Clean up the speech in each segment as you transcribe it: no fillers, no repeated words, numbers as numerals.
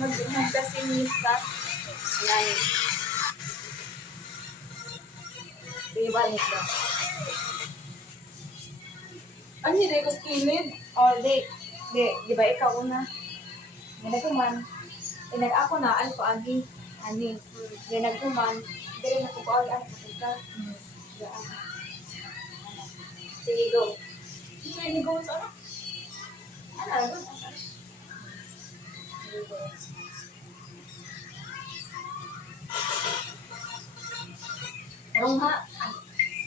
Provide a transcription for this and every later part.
magkasinisa. Yan. Ibalik na. Ano hindi ko kilid? O, di ba ikaw una? Nagkuman. Ako na, ano ko, ani. Nagkuman. Dili na ko ko, ano ko ka. Sige, go. Ito yung gawin sa ano? Ano? Pero nga,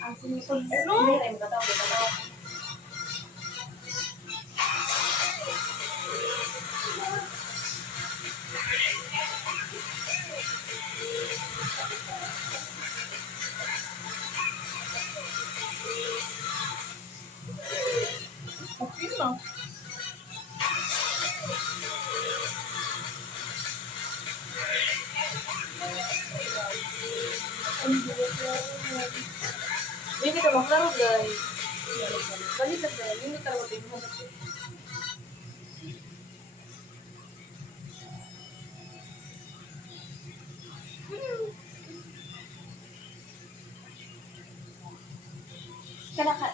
ang sinisunod, hindi rin katawa. Okay na. Hindi ka maklaro, guys. Balikan ka, hindi ka maklaro.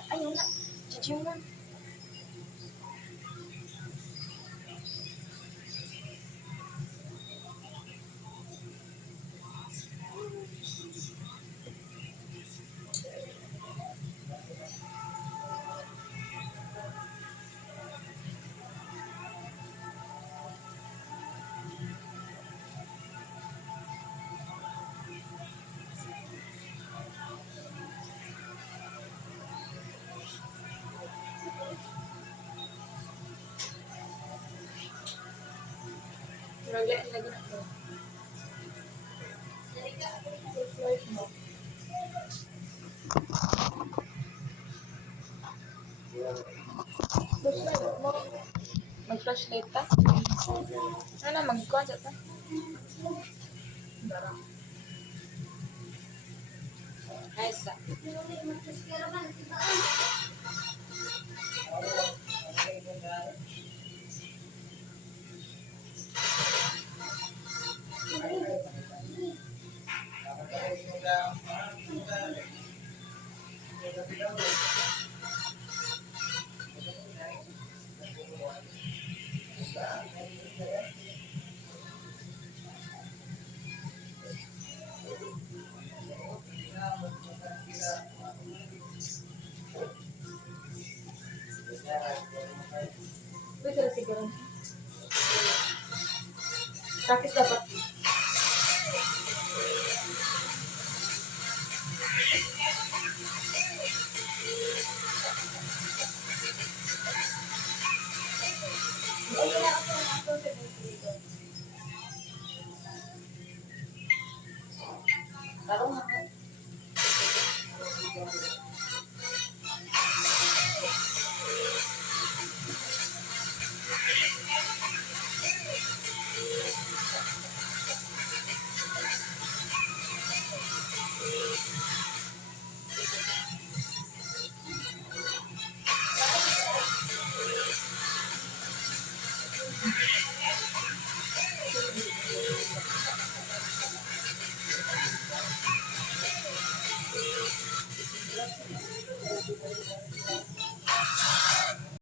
Ayun na. Chichim na. Lagi na to. Mag-flashlight ta? Ano na, mag-concert na? Ay, sa. Pwede na siguro. Practice dapat. Laro nga.